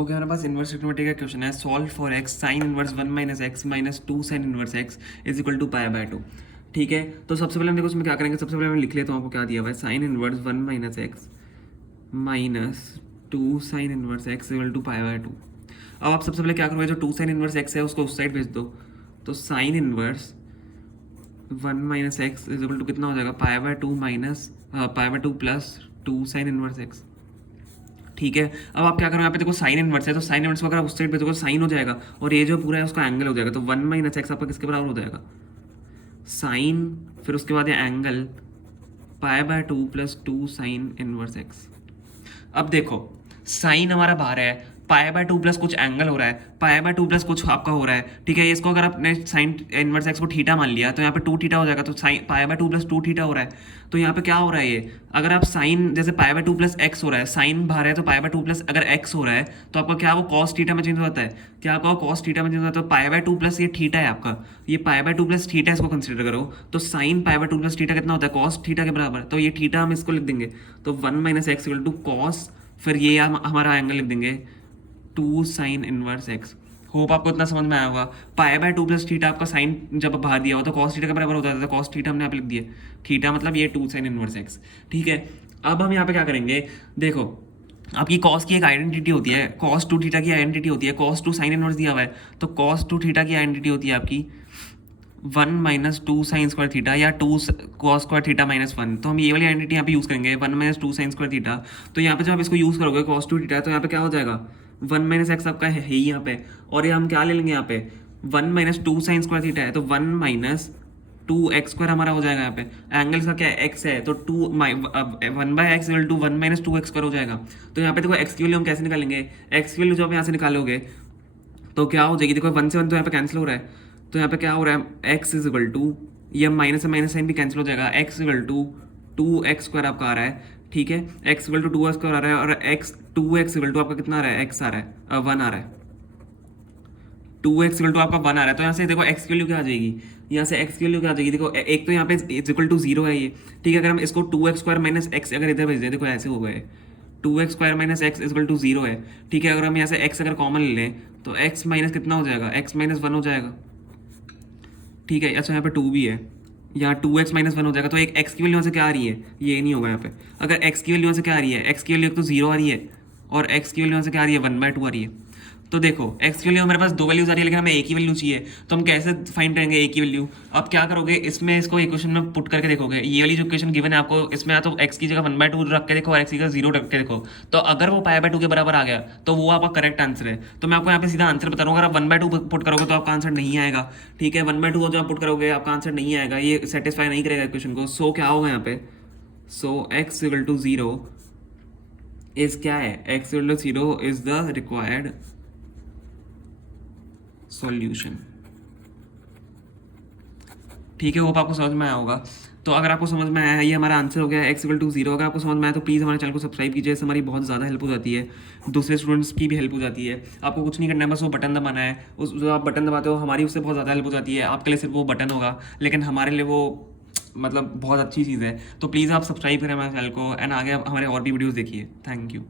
Okay, हमारे पास inverse trigonometry का क्वेश्चन है। Solve for x sine inverse 1 minus x minus 2 sine inverse x is equal to pi by 2। ठीक है, तो सबसे पहले हम देखो उसमें क्या करेंगे। सबसे पहले मैं लिख लेता हूँ आपको क्या दिया हुआ है। Sine inverse 1 minus x minus 2 sine inverse x equal to pi by 2। अब आप सबसे पहले क्या करोगे, जो 2 साइन इनवर्स एक्स है उसको उस साइड भेज दो। तो sine inverse 1 minus x is equal to कितना हो जाएगा, pi by 2 minus pi by 2 plus 2 sine inverse x. ठीक है, अब आप क्या करो, यहाँ पे देखो साइन इनवर्स है, तो साइन इनवर्स को अगर आप उस साइड पे देखो साइन हो जाएगा और ये जो पूरा है उसका एंगल हो जाएगा। तो 1 माइनस एक्स आपका किसके बराबर हो जाएगा, साइन, फिर उसके बाद ये angle pi by 2 plus 2 sine inverse x. अब देखो साइन हमारा बाहर है, पाई बाय 2 प्लस कुछ एंगल हो रहा है, पाई बाय 2 प्लस कुछ आपका हो रहा है। ठीक है, इसको अगर आपने साइन इनवर्स एक्स को थीटा मान लिया तो यहाँ पे 2 थीटा हो जाएगा। तो sine pi by 2 plus 2 theta हो रहा है। तो यहाँ पे क्या हो रहा है, ये अगर आप साइन जैसे पाई बाय 2 प्लस एक्स हो रहा है, साइन बाहर है तो पाई बाय 2 प्लस अगर एक्स हो रहा है तो आपका क्या वो कॉस थीटा में चेंज हो जाता है। क्या आपका कॉस थीटा में चेंज हो जाता है। तो पाई बाय 2 प्लस ये थीटा है आपका, ये पाई बाय 2 प्लस थीटा इसको कंसिडर करो। तो sine pi by 2 plus theta कितना होता है, कॉस थीटा के बराबर। तो ये थीटा हम इसको लिख देंगे। तो 1 minus x equal to cos, फिर ये हमारा एंगल लिख देंगे 2 साइन इनवर्स एक्स। होप आपको इतना समझ में आया होगा। पाई बाय 2 प्लस थीटा आपका साइन जब बाहर दिया हो तो कॉस थीटा के बराबर होता था। कॉस थीटा हमने आप लिख दिया, थीटा मतलब ये 2 साइन इनवर्स एक्स। ठीक है, अब हम यहाँ पे क्या करेंगे, देखो आपकी कॉस की एक आइडेंटिटी होती है, कॉस 2 थीटा की आइडेंटिटी होती है। कॉस 2 साइन इनवर्स दिया हुआ है तो कॉस 2 थीटा की आइडेंटिटी होती है आपकी 1 माइनस 2 साइन स्क्वायर थीटा या 2 कॉस स्क्वायर थीटा माइनस 1। तो हम ये वाली आइडेंटिटी यहाँ पे यूज़ करेंगे, 1 माइनस 2 साइन स्क्वायर थीटा। तो यहाँ पे जब आप इसको यूज़ करोगे कॉस 2 थीटा, तो यहाँ पे क्या हो जाएगा, 1 माइनस एक्स आपका है ही यहाँ पे। और ये हम क्या ले लेंगे यहाँ पे, 1 माइनस 2 साइन स्क्वायर थीटा है तो 1 माइनस 2 एक्स स्क्वायर हमारा हो जाएगा। यहाँ पे एंगल का क्या है, एक्स है, तो 1 by x equal to 1 minus 2 x square हो जाएगा। तो यहाँ पे देखो एक्स की वैल्यू हम कैसे निकालेंगे, एक्स की वैल्यू जब यहाँ से निकालोगे तो क्या हो जाएगी, देखो 1 से 1 तो यहाँ पे कैंसिल हो रहा है। तो यहाँ पे क्या हो रहा है, एक्स इज इक्वल टू, ये माइनस से माइनस साइन भी कैंसिल हो जाएगा, X equal to 2 x square आपका आ रहा है। ठीक है, X equal to 2 x square आ रहा है और एक्स 2 एक्स इक्वल टू आपका कितना आ रहा है, एक्स आ रहा है, 1 आ रहा है। 2 एक्स इक्वल टू आपका 1 आ रहा है। तो यहाँ से देखो एक्स की वैल्यू क्या आ जाएगी, यहाँ से एक्स की वैल्यू क्या आ जाएगी, देखो एक तो यहाँ पे इज इक्वल टू 0 है ये। ठीक है, अगर हम इसको 2 एक्स स्क्वायर माइनस एक्स अगर इधर भेज दें, देखो ऐसे हो गए, 2 x square minus x equal to 0 है। ठीक है, अगर हम यहाँ से एक्स अगर कॉमन ले लें तो एक्स माइनस कितना हो जाएगा, एक्स माइनस 1 हो जाएगा। ठीक है, अच्छा यहाँ पे 2 भी है, यहाँ 2x माइनस 1 हो जाएगा। तो एक x की वैल्यू यहाँ से क्या आ रही है, ये नहीं होगा यहाँ पे। अगर x की वैल्यू यहाँ से क्या आ रही है, x की वैल्यू एक तो 0 आ रही है और x की वैल्यू यहाँ से क्या आ रही है, 1/2 आ रही है। तो देखो x की वैल्यू हमारे पास 2 वैल्यूज आ रही है लेकिन हमें a की वैल्यू चाहिए। तो हम कैसे फाइंड करेंगे a की वैल्यू, अब क्या करोगे, इसमें इसको इक्वेशन में पुट करके देखोगे। ये वाली जो इक्वेशन गिवन है आपको, इसमें या तो x की जगह 1/2 रख के देखो और x की जगह 0 रख के देखो। तो अगर वो पाई बाय 2 के बराबर आ गया तो वो आपका करेक्ट आंसर है। तो मैं आपको यहाँ पे सीधा आंसर बता रहा हूँ, अगर आप 1/2 पुट करोगे तो आपका आंसर नहीं आएगा। ठीक है, 1/2 जो आप पुट करोगे आपका आंसर नहीं आएगा, ये सेटिस्फाई नहीं करेगा इक्वेशन को। सो क्या होगा यहाँ पे, so x equal to 0 is क्या है, x equal to 0 is the required solution. ठीक है, होप आपको समझ में आया होगा। तो अगर आपको समझ में आया है, ये हमारा आंसर हो गया x इक्वल टू 0। अगर आपको समझ में आया तो प्लीज़ हमारे चैनल को सब्सक्राइब कीजिए, इससे हमारी बहुत ज़्यादा हेल्प हो जाती है, दूसरे स्टूडेंट्स की भी हेल्प हो जाती है। आपको कुछ नहीं करना है, बस वो बटन दबाना है। उस जो आप बटन दबाते हो हमारी उससे बहुत ज़्यादा हेल्प हो जाती है। आपके लिए सिर्फ वो बटन होगा लेकिन हमारे लिए वो मतलब बहुत अच्छी चीज़ है। तो प्लीज़ आप सब्सक्राइब करें हमारे चैनल को एंड आगे आप हमारे और भी वीडियोज़ देखिए। Thank you.